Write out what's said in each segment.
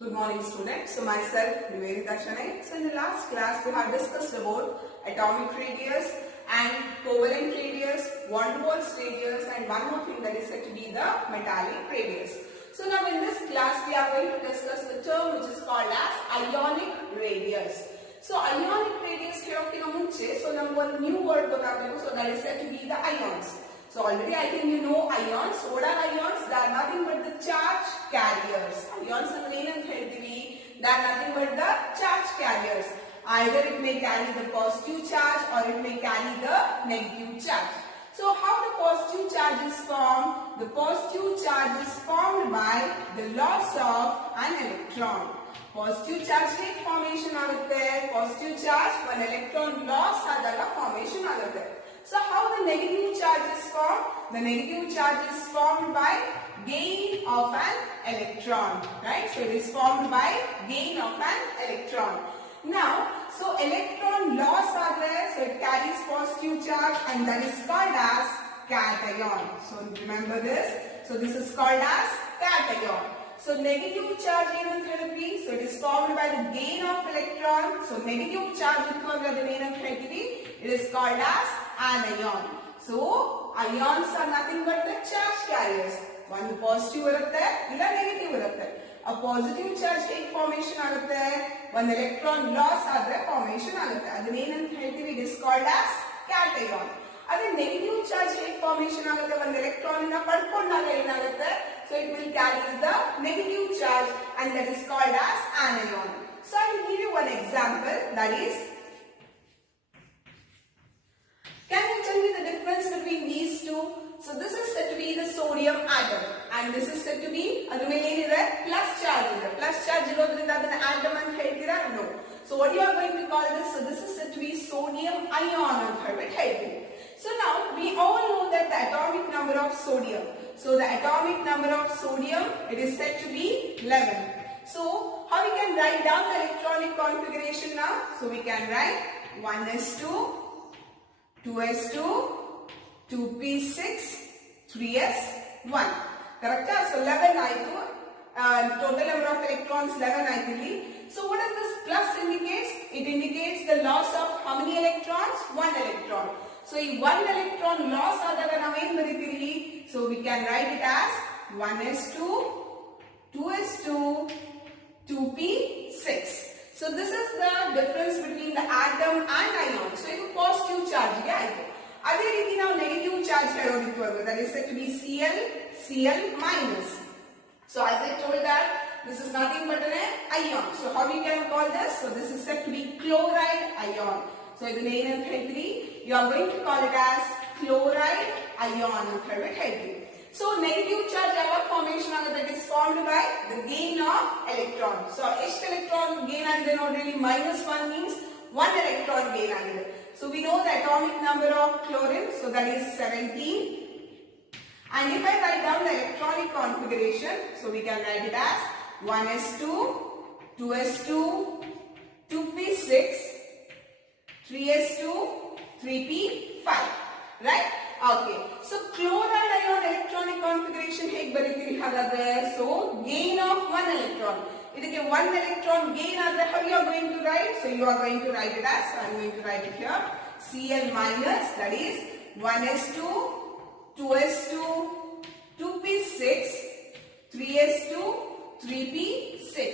Good morning students. So myself Nivedita Chennai. So in the last class we have discussed about atomic radius and covalent radius, van der Waals radius and one more thing that is said to be the metallic radius. So now in this class we are going to discuss the term which is called as ionic radius. So ionic radius ಹೇಳೋಕ್ಕಿಂತ ಮುಂಚೆ so ನಮಗೆ ಒಂದು new word ಗೊತ್ತಾಗಬೇಕು. So that is said to be the ions. So already I think you know ions. So what are ions? They are nothing but the charge carriers. Ions are they are nothing but the charge carriers. Either it may carry the positive charge or it may carry the negative charge. So how the positive charge is formed? The positive charge is formed by the loss of an electron. Positive charge formation ಆಗುತ್ತೆ. Positive charge one electron loss ಆದಾಗ formation ಆಗುತ್ತೆ. So how the negative charge is formed? The negative charge is formed by gain of an electron, right? So it is formed by gain of an electron. Now, so electron loss are there, so it carries positive charge and that is called as cation. So remember this. So this is called as cation. So negative charge in therapy, so it is formed by the gain of electron. So negative charge it is called as anion. So ions are nothing but the charge carriers. One positive irutte, illa negative irutte. A positive charge formation agutte, one electron loss adre formation agutte. Adane enant heltivi, it is called as cation. Ade negative charge formation agutte, one electron ina padkondaga enagutte, so it will carry the negative charge and that is called as anion. So I will give you one example, that is, can you tell me the difference between these two? So this is said to be the sodium atom and this is said to be plus charge. Plus charge atom and no. So what you are going to call this? So this is said to be sodium ion. So now we all know that the atomic number of sodium. So the atomic number of sodium, it is said to be 11. So how we can write down the electronic configuration now? So we can write 1s2, 2s2, 2p6, 3s1. Correct? So 11 ಆಯಿತು. Total number of electrons 11 ಆಯಿತು. So what does this plus indicates? It indicates the loss of how many electrons? 1 electron. So if 1 electron loss ಆದಾಗ ನಾವು ಏನು ಬರೀತೀವಿ? So we can write it as 1s2, 2s2, 2p6. So this is the difference between the atom and ion. So it is positive charge. ಅದೇ ರೀತಿ ನಾವು negative charge ಹೇಳೋದಿತ್ತು ಅದು, that is said to be Cl minus. So as I told that this is nothing but an ion. So how we can call this? So this is said to be chloride ion. So ಇದನ್ನ ಏನಂತ ಹೇಳ್ತೀವಿ? You are going to call it as chloride ion ಅಂತ ಹೇಳ್ಬಿಟ್ಟು ಹೇಳ್ತೀವಿ. So negative charge ಯಾವಾಗ formation ಆಗುತ್ತೆ? It is formed by the gain of electron. So ಎಷ್ಟು electron gain ಆಗಿದೆ ನೋಡ್ರಿ? -1 means 1 electron gain ಆಗಿದೆ. So we know the atomic number of chlorine, so that is 17. And if I write down the electronic configuration, so we can write it as 1s2, 2s2, 2p6, 3s2, 3p5. Right? Okay. So chloride ion electronic configuration ಹೇಗೆ ಬರೀತೀರಿ ಹಾಗಾದ್ರೆ? So gain of 1 electron. ಇದಕ್ಕೆ 1 electron gain ಆದರೆ how you are going to write? So you are going to write it as, so I am going to write it here, Cl minus, that is 1s2, 2s2, 2p6, 3s2, 3p6.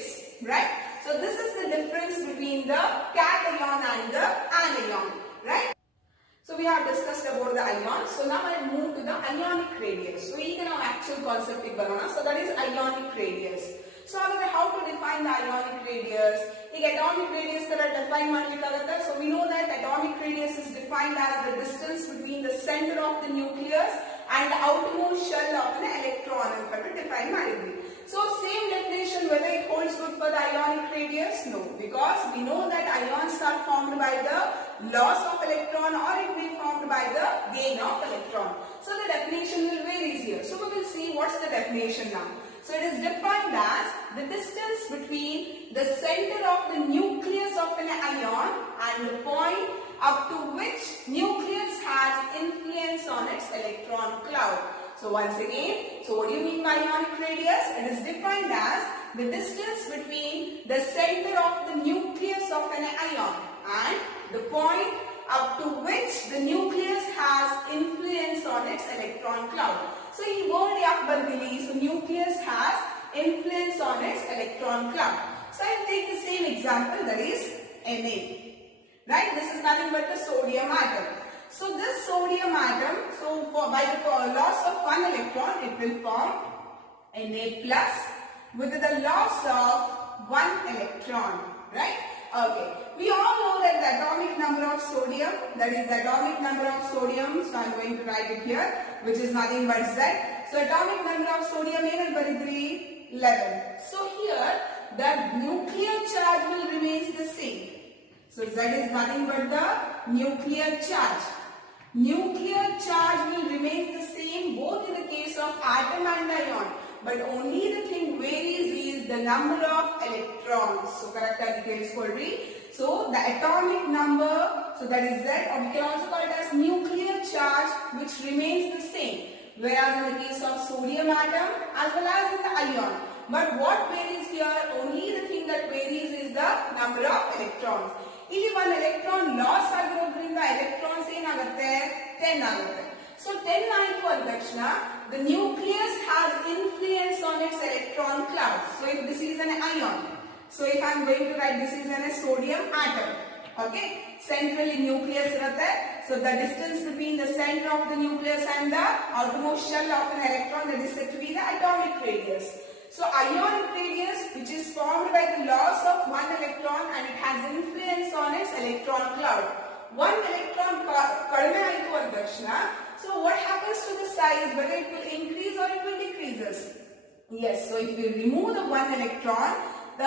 Right? So this is the difference between the cation and the anion. Right? So we have discussed about the ions. So now I move to the ionic radius. So ಈಗ ನಾವು actual concept ಗೆ ಬರೋಣ. So that is ionic radius. So how to define the ionic radius? ಈಗ atomic radius ತರ define ಮಾಡಲಿಕ್ಕಾಗುತ್ತೆ. So we know that atomic radius is defined as the distance between the center of the nucleus and the outermost shell of an electron ಅಂತ define ಮಾಡಿದ್ವಿ. So same definition whether it holds good for the ionic radius? No, because we know that ions are formed by the loss of electron or it may be formed by the gain of electron. So the definition will vary here. So we will see what's the definition now. So it is defined as the distance between the center of the nucleus of an ion and the point up to which nucleus has influence on its electron cloud. So once again, so what do you mean by ionic radius? It is defined as the distance between the center of the nucleus of an ion and the point up to which the nucleus has influence on its electron cloud. So, this word yak bandili, so nucleus has influence on its electron cloud. So, I will take the same example, that is Na. Right? This is nothing but the sodium atom. So, this sodium atom, so by the loss of one electron, it will form Na plus with the loss of one electron. Right? Okay. We all know that the atomic number of sodium, that is the atomic number of sodium, so I am going to write it here, which is nothing but Z. So, atomic number of sodium is 11. So, here the nuclear charge will remain the same. So, Z is nothing but the nuclear charge. Nuclear charge will remain the same both in the case of atom and ion. But only the thing varies is the number of electrons. So, correct details for read. So, the atomic number, so that is Z, or we can also call it as nuclear charge, which remains the same. Whereas in the case of sodium atom as well as in the ion. But what varies here, only the thing that varies is the number of electrons. If one electron loss ಆಗಿರೋದ್ರಿಂದ electrons ಏನಾಗುತ್ತೆ 10 ಆಗುತ್ತೆ. So 10 ಆಯಿತು ಅಂದ ತಕ್ಷಣ the nucleus has influence on its electron cloud. So if this is an ion, so if I am going to write this is a sodium atom, okay, centrally nucleus irutte. So the distance between the center of the nucleus and the outermost shell of an electron, that is said to be the atomic radius. So ionic radius, which is formed by the loss of one electron and it has influence on its electron cloud. One electron kadime aitu andakshana, so what happens to the size, whether it will increase or it will decreases? Yes, so if we remove the one electron, the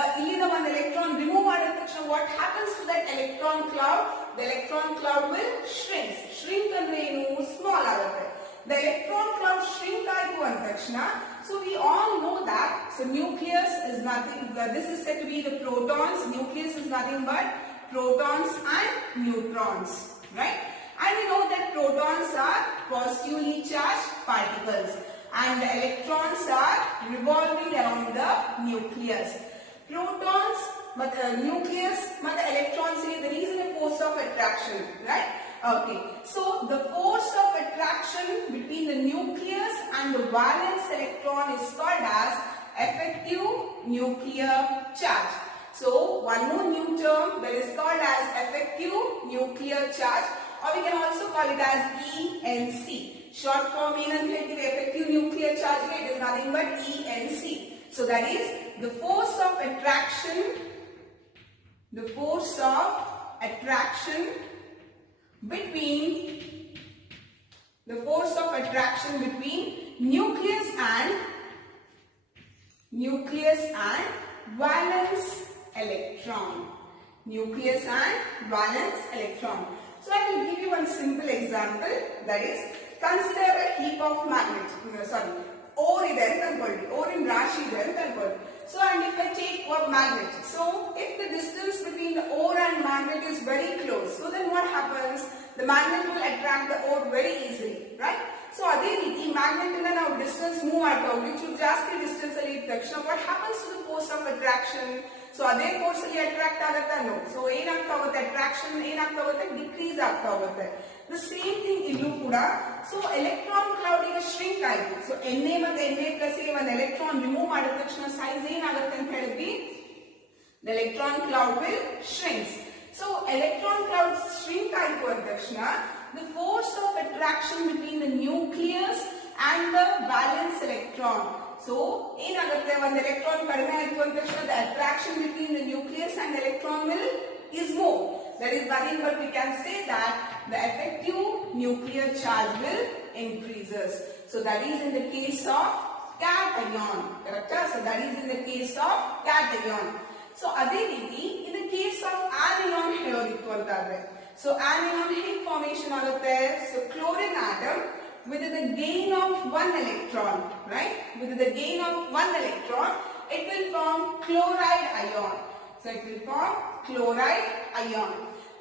one electron remove adda takshana, what happens to that electron cloud? The electron cloud will shrink. Shrink andre enu small agutte. The electron cloud shrink aitu anda takshana, so we all know that, so nucleus is nothing, this is said to be the protons, nucleus is nothing but protons and neutrons, right? And we know that protons are positively charged particles and the electrons are revolving around the nucleus. Protons, but nucleus, but the electrons, there is a force of attraction, right? Okay, so the force of attraction between the nucleus and the valence electron is called as effective nuclear charge. So one more new term that is called as effective nuclear charge, or we can also call it as ENC. Short form effective nuclear charge, it is nothing but ENC. So that is the force of attraction between nucleus and valence electron. Nucleus and valence electron. So I will give you one simple example, that is, consider a heap of magnets. Ore ಇದೆ ಅಂತ ಅನ್ಕೊಳ್ಳಿ, ಓರಿನ ರಾಶಿ ಇದೆ ಅಂತ ಅನ್ಕೊಳ್ಳಿ. So and if I take a magnet, so if the distance between the ore and magnet is very close, so then what happens? The magnet will attract the ore very easily, right? So ಅದೇ ರೀತಿ magnet ಇಂದ ನಾವು distance move ಮಾಡ್ತಾ ಹೋಗಿ ಚೂರು ಜಾಸ್ತಿ distance ಅಲ್ಲಿ ಇದ್ದ ತಕ್ಷಣ what happens to the force of attraction? So ಅದೇ ಫೋರ್ಸ್ ಅಲ್ಲಿ ಅಟ್ರಾಕ್ಟ್ ಆಗುತ್ತಾ? ನೋ. ಸೊ ಏನಾಗ್ತಾ ಹೋಗುತ್ತೆ? ಅಟ್ರಾಕ್ಷನ್ ಏನಾಗ್ತಾ ಹೋಗುತ್ತೆ? ಡಿಕ್ರೀಸ್ ಆಗ್ತಾ ಹೋಗುತ್ತೆ. The same thing illu kuda. So electron cloud ಈಗ shrink ಆಯಿತು. So Na ಮತ್ತೆ Na plus A ಒಂದು electron remove ಮಾಡಿದ ತಕ್ಷಣ size ಏನಾಗುತ್ತೆ ಅಂತ ಹೇಳಿದ್ವಿ? The electron cloud will shrink. So electron cloud shrink ಆಯಿತು ಅಂದ ತಕ್ಷಣ the force of attraction between the nucleus and the valence electron. So ಏನಾಗುತ್ತೆ? ಒಂದು electron ಕಡಿಮೆ ಆಯಿತು ಅಂದ ತಕ್ಷಣ the attraction between the nucleus and the electron is more. That is nothing but we can say that the effective nuclear charge will increases. So that is in the case of cation. Correct? So that is in the case of cation. So ಅದೇ ರೀತಿ in the case of anion ಹೇಳೋದಿತ್ತು ಅಂತಾದ್ರೆ. So anion ಹೇಗೆ formation ಆಗುತ್ತೆ? So chlorine atom with the gain of one electron, right? With the gain of one electron, it will form chloride ion. So it will form chloride ion.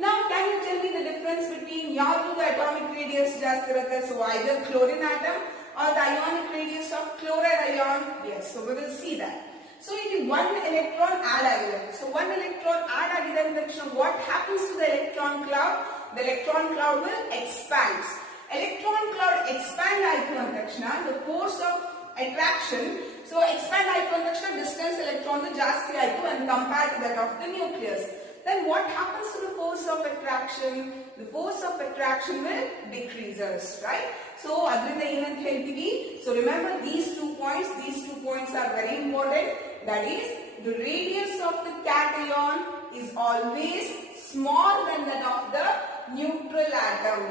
Now can you tell me the difference between ಯಾವುದು the atomic radius ಜಾಸ್ತಿ ಇರುತ್ತೆ? So either chlorine atom or the ionic radius of chloride ion? Yes, so we will see that. So ಇಲ್ಲಿ one electron add ಆಗಿದೆ. So one electron add ಆಗಿದೆ ಅಂದ ತಕ್ಷಣ what happens to the electron cloud? The electron cloud will expand. Electron cloud expand ಆಯಿತು ಅಂದ ತಕ್ಷಣ the force of attraction, so expand ಆಯಿತು ಅಂದ ತಕ್ಷಣ distance electron ಜಾಸ್ತಿ ಆಯಿತು and compared to that of the nucleus. Then what happens to the force of attraction? The force of attraction will decreases, right? So adrinda ಏನಂತ ಹೇಳ್ತೀವಿ? So remember these 2 points. These 2 points are very important. That is, the radius of the cation is always smaller than that of the neutral atom.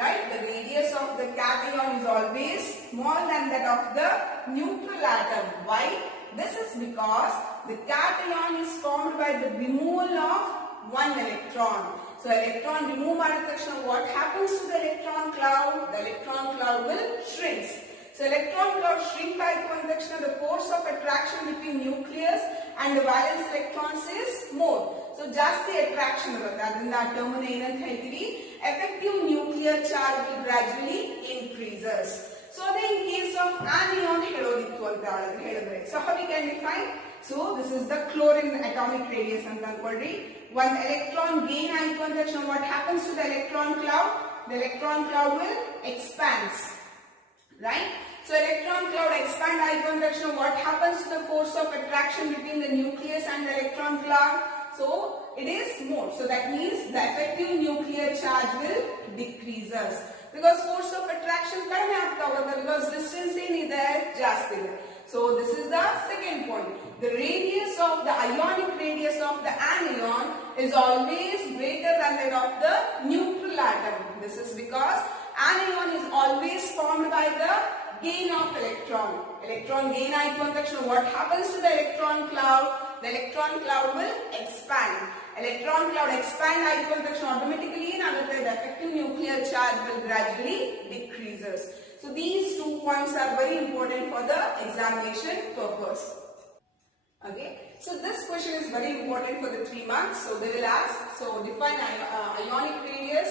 Right? The radius of the cation is always smaller than that of the neutral atom. Why? This is because the cation is formed by the removal of one electron. So electron remove ಮಾಡಿದ ತಕ್ಷಣ what happens to the electron cloud? The electron cloud will shrink. So electron cloud shrink ಆಯಿತು ಅಂದ ತಕ್ಷಣ the force of attraction between nucleus and the valence electrons is more. So ಜಾಸ್ತಿ attraction ಇರುತ್ತೆ. ಅದರಿಂದ ಆ term ಅನ್ನು ಏನಂತ ಹೇಳ್ತೀವಿ? Effective nuclear charge will gradually increases. So ಅದೇ in case of anion ಹೇಳೋದಿತ್ತು ಅಂತ ಹೇಳಿದ್ರೆ. So how we can define? So this is the chlorine atomic radius ಅಂತ ಅನ್ಕೊಳ್ಳಿ. One electron gain ಆಯಿತು ಅಂದ ತಕ್ಷಣ what happens to the electron cloud? The electron cloud will expand. Right? So electron cloud expand ಆಯಿತು ಅಂದ ತಕ್ಷಣ what happens to the force of attraction between the nucleus and the electron cloud? So it is more. So that means the effective nuclear charge will decreases. Because force of attraction ಕಡಿಮೆ ಆಗ್ತಾ ಹೋಗುತ್ತೆ because distance ಏನಿದೆ ಜಾಸ್ತಿ ಇದೆ. So this is the second point. The radius of the ionic radius of the anion is always greater than that of the neutral atom. This is because anion is always formed by the gain of electron. Electron gain ಆಯಿತು ಅಂದ ತಕ್ಷಣ what happens to the electron cloud? The electron cloud will expand. Electron cloud expand ಆಯಿತು ಅಂದ ತಕ್ಷಣ automatically ಏನಾಗುತ್ತೆ? The effective nuclear charge will gradually decreases. So these 2 points are very important for the examination purpose. Okay. So this question is very important for the 3 marks. So they will ask. So define ionic radius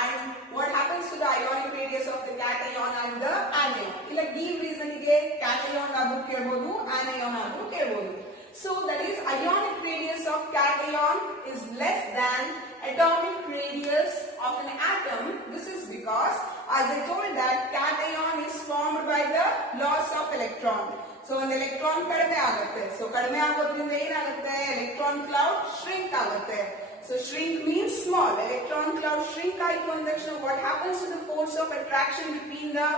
and what happens to the ionic radius of the cation and the anion. Illa give reason ige cation adu kelbodu, anion adu kelbodu. So that is ionic radius of cation is less than atomic radius of an atom. This is because as I told that cation is formed by the loss of electron. So when electron kadime agutte. So kadime agodrinda enagutte? Electron cloud shrink agutte. So shrink means small. Electron cloud shrink ಆಯಿತು ಅಂದ ತಕ್ಷಣ what happens to the force of attraction between the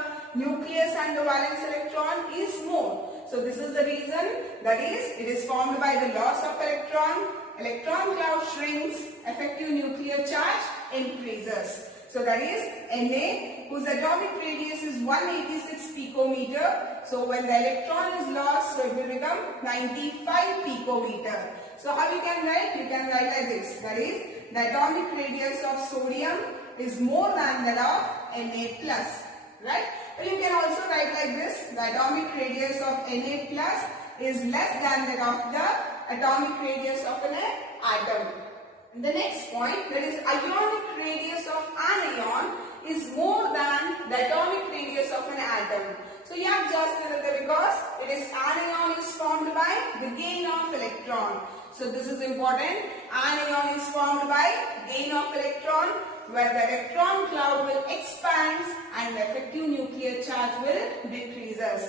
nucleus and the valence electron is more. So this is the reason, that is, it is formed by the loss of electron. Electron cloud shrinks, effective nuclear charge increases. So that is Na, whose atomic radius is 186 picometer. So when the electron is lost, so it will become 95 picometer. So how you can write? You can write like this. That is, the atomic radius of sodium is more than that of Na plus. Right? But you can also write like this. The atomic radius of Na plus is less than that of the atomic radius of an atom. The next point, that is ionic radius of anion is more than the atomic radius of an atom. So you have just because it is anion is formed by the gain of electron. So this is important. Anion is formed by gain of electron, where the electron cloud will expand and the effective nuclear charge will decreases.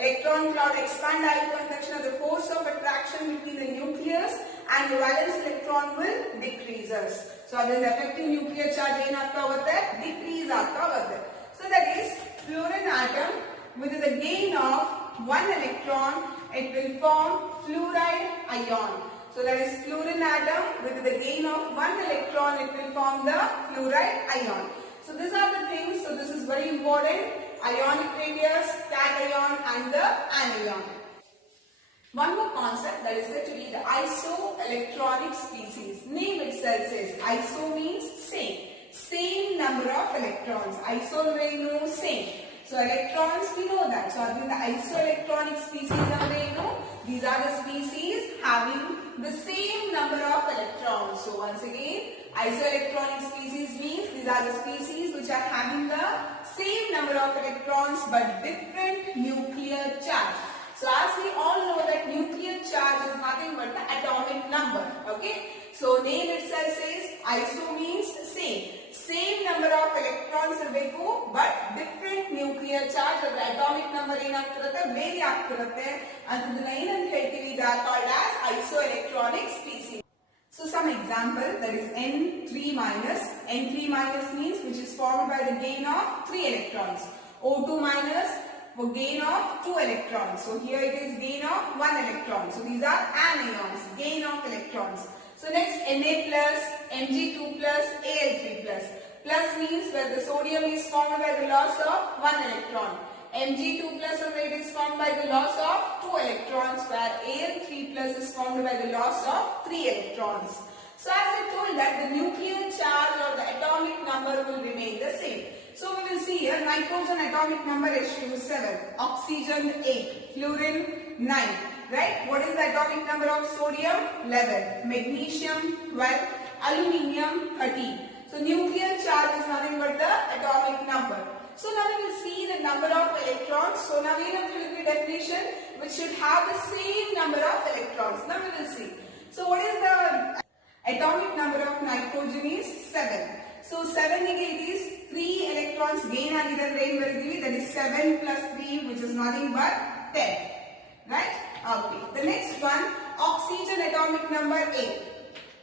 Electron cloud expand ಆಯಿತು ಅಂದ ತಕ್ಷಣ the force of attraction between the nucleus and the valence electron will decreases. So ಅದರಿಂದ effective nuclear charge ಏನಾಗ್ತಾ ಹೋಗುತ್ತೆ? Decrease ಆಗ್ತಾ ಹೋಗುತ್ತೆ. So that is fluorine atom with the gain of 1 electron, it will form fluoride ion. So that is fluorine atom with the gain of 1 electron, it will form the fluoride ion. So these are the things. So this is very important. Ionic radius, cation and the anion. One more concept that is said to be the isoelectronic species. Name itself says iso means same. Same number of electrons. Iso means same. So electrons, we know that. So in the isoelectronic species, these are the species having the same number of electrons. So once again, isoelectronic species means these are the species which are having the same number of electrons but different nuclear charge. So So as we all know that nuclear charge is nothing but the atomic number. Okay. So name itself says iso means same number of electrons irbeku but different nuclear charge or the atomic number ಏನಾಗ್ತಿರುತ್ತೆ ಬೇರೆ ಆಗ್ತಿರುತ್ತೆ ಅಂತದನ್ನ ಏನಂತ ಹೇಳ್ತೀವಿ they are called as isoelectronic species. So some example, that is N3 minus. N3 minus means which is formed by the gain of 3 electrons. O2 minus for gain of 2 electrons. So here it is gain of 1 electron. So these are anions, gain of electrons. So next Na plus, Mg2 plus, Al3 plus. Plus means where the sodium is formed by the loss of 1 electron. Mg2 plus it is formed by the loss of 2 electrons where Al3 plus is formed by the loss of 3 electrons. So as I told that the nuclear charge or the atomic number will remain the same. So we will see here nitrogen atomic number is 7, oxygen 8, fluorine 9. Right? What is the atomic number of sodium? 11, magnesium 12, aluminium 13. So nuclear charge is nothing but the atomic number. So now we will see the number of electrons. So now we have the definition which should have the same number of electrons. Now we will see. So what is the atomic number of nitrogen is 7. So 7 it is 3 electrons gain that is 7 plus 3 which is nothing but 10. Right? Okay. The next one, oxygen atomic number 8.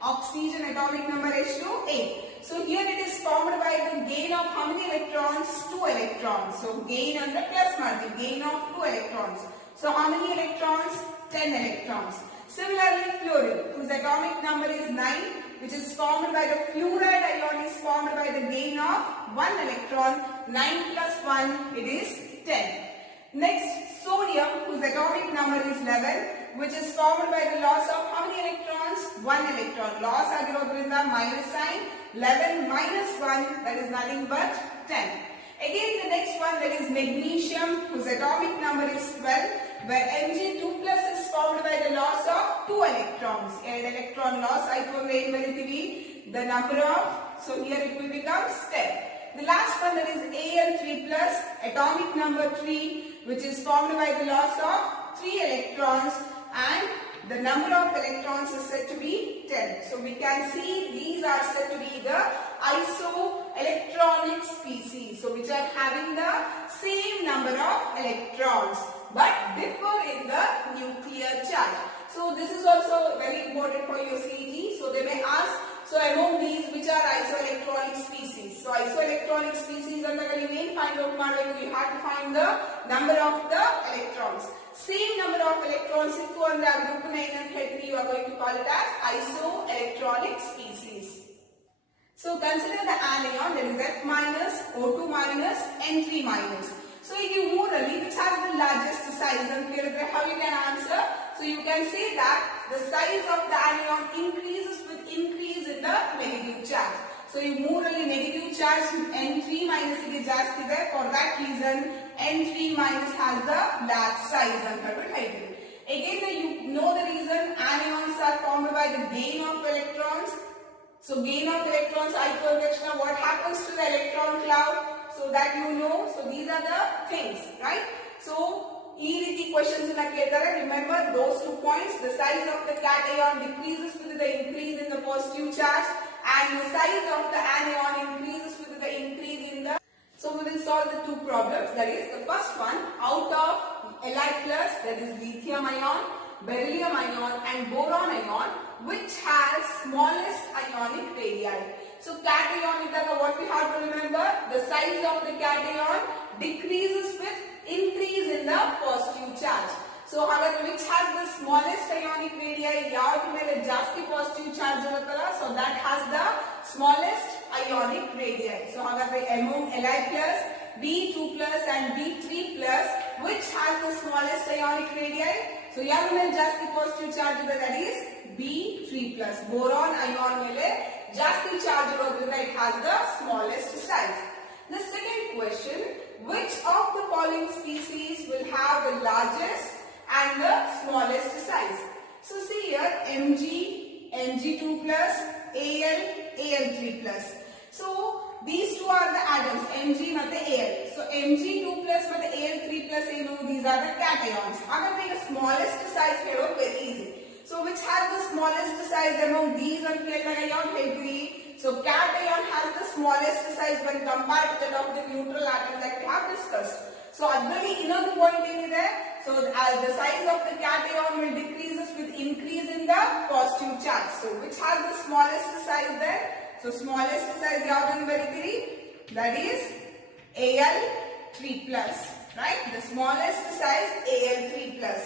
Oxygen atomic number is 8. So here it is formed by the gain of how many electrons? 2 electrons. So gain on the plus margin, gain of 2 electrons. So how many electrons? 10 electrons. Similarly, fluorine, whose atomic number is 9, which is formed by the fluoride ion is formed by the gain of 1 electron. 9 plus 1, it is 10. Next, sodium, whose atomic number is 11, which is formed by the loss of how many electrons? 1 electron. Loss agirodrinda minus sign. 11 minus 1, that is nothing but 10. Again the next one, that is magnesium, whose atomic number is 12, where Mg2 plus is formed by the loss of 2 electrons. And electron loss, I told the number of, so here it will become 10. The last one, that is Al3 plus, atomic number 3, which is formed by the loss of 3 electrons, and the number of electrons is said to be 10. So we can see these are said to be the isoelectronic species. So which are having the same number of electrons but differ in the nuclear charge. So this is also very important for your CET. So they may ask, so among these which are isoelectronic species. So isoelectronic species under the main find out we have to find the number of the electrons. Same number of electrons into on the group 9 and 30, you are going to call it as isoelectronic species. So consider the anion, that is F minus, O2 minus, N3 minus. So if you morally, which has the largest size, and how you can answer? So you can say that the size of the anion increases with increase in the negative charge. So you morally negative charge N3 minus is just there. For that reason, N3 minus has the large size. Again, you know the reason anions are formed by the gain of electrons. So gain of electrons, I told you what happens to the electron cloud. So that you know. So these are the things, right? So questions in remember those 2 points. The size of the cation decreases with the increase in the positive charge, and the size of the anion increases with the increase in the. So we will solve the 2 problems. That is the first one, out of Li plus, that is lithium ion, beryllium ion and boron ion, which has smallest ionic radii. So cation, what we have to remember, the size of the cation decreases with increase in the positive charge. So however, which has the smallest ionic radii, jasti positive charge, so that has the smallest ionic radii. So however, among Li plus, B2 plus and B3 plus, which has the smallest ionic radii? So jasti positive charge, that is B3 plus. Boron ion jasti charge, it has the smallest size. The second question, which of the following species will have the largest and the smallest size? So see here, Mg, Mg2 plus, Al, Al3 plus. So these two are the atoms, Mg and Al. So Mg2 plus and Al3 plus these are the cations. Hagadre the smallest size here, very easy. So which has the smallest size among these and So cation has the smallest size when compared to that of the neutral atom that we have discussed. So adhari inother point there. So the size of the cation will decreases with increase in the positive charge. So which has the smallest size there? So smallest size that is Al3 plus, right? The smallest size Al3 plus.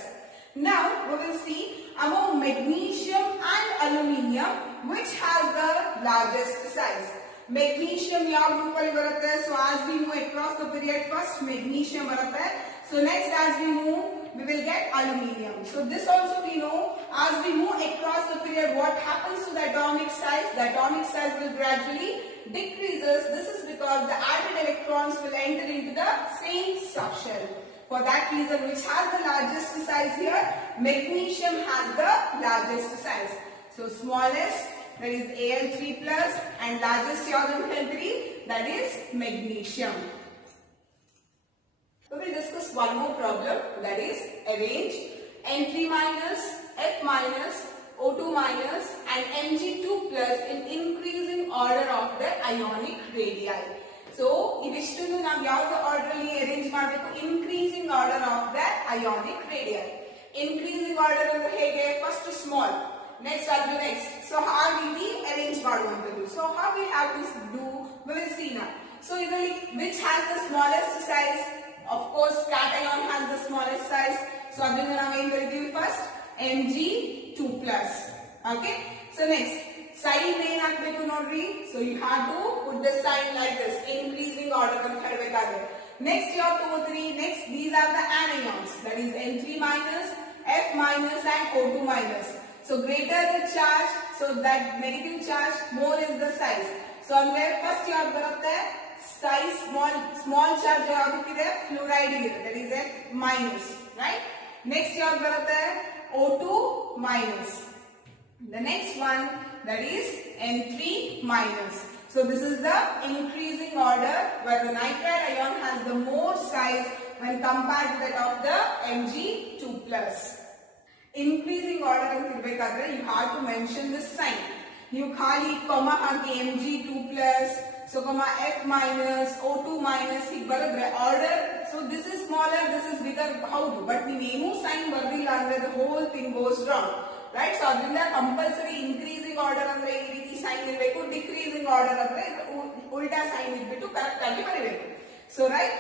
Now we will see among magnesium and aluminium which has the largest size. Magnesium yav group alli barutte. So as we move across the period, first magnesium barutte. So next as we move, we will get aluminium. So this also we know, as we move across the period, what happens to the atomic size? The atomic size will gradually decreases. This is because the added electrons will enter into the same subshell. For that reason, which has the largest size here? Magnesium has the largest size. So smallest, that is Al3 plus, and largest Al3, that is magnesium. So we will discuss one more problem, that is arrange N3 minus, F minus, O2 minus and Mg2 plus in increasing order of the ionic radii. So ಇವಿಷ್ಟನ್ನು ನಾವು ಯಾವುದು order ಅಲ್ಲಿ arrange ಮಾಡಬೇಕು? increasing order of the ionic radii. increasing order ಅಂದ್ರೆ ಹೇಗೆ? first small, next ಅದು next. So how we arrange ಮಾಡುವಂತದ್ದು. So how we have to do, we will see now. So ಇದರಲ್ಲಿ which has the smallest size? Of course cation has the smallest size. So ಅದನ್ನ ನಾವು ಏನು ಬರೀತೀವಿ? first Mg2 plus. Okay. So next sign ಏನು ಹಾಕಬೇಕು ನೋಡ್ರಿ? So you have to put the sign like this, increasing order ಅಂತ ಹೇಳಬೇಕಾದ್ರೆ. Next you have to go to next, these are the anions, that is N3 minus, F minus and O2 minus. So greater the charge, so that negative charge, more is the size. So ಅಂದ್ರೆ first you have ಬರುತ್ತೆ size small charge ಯಾವ್ದಕ್ಕಿದೆ? fluoride ಇದೆ, that is F minus, right? Next you have ಬರುತ್ತೆ O2 minus. The next one, that is N3 minus. So this is the increasing order where the nitride ion has the more size when compared to that of the Mg2 plus. Increasing order ಅಂತ ಇರಬೇಕಾದ್ರೆ you have to mention this sign. ನೀವು ಖಾಲಿ comma ಹಾಕಿ Mg2 plus, so comma F minus, O2 minus ಹೀಗೆ ಬರೆದ್ರೆ order, so this is smaller, this is bigger, ಹೌದು, but ನೀವೇನೂ sign ಬರೆದಿಲ್ಲ ಅಂದ್ರೆ the whole thing goes wrong. Right? So adrinda compulsory increasing order andre ee riti sign irbeku, decreasing order andre ulta sign idbitu correct agi baribeku. So right,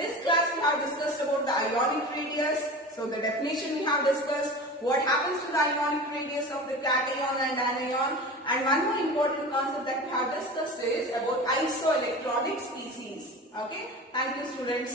this class we have discussed about the ionic radius. So the definition we have discussed, what happens to the ionic radius of the cation and anion, and one more important concept that we have discussed is about isoelectronic species. Okay, thank you students.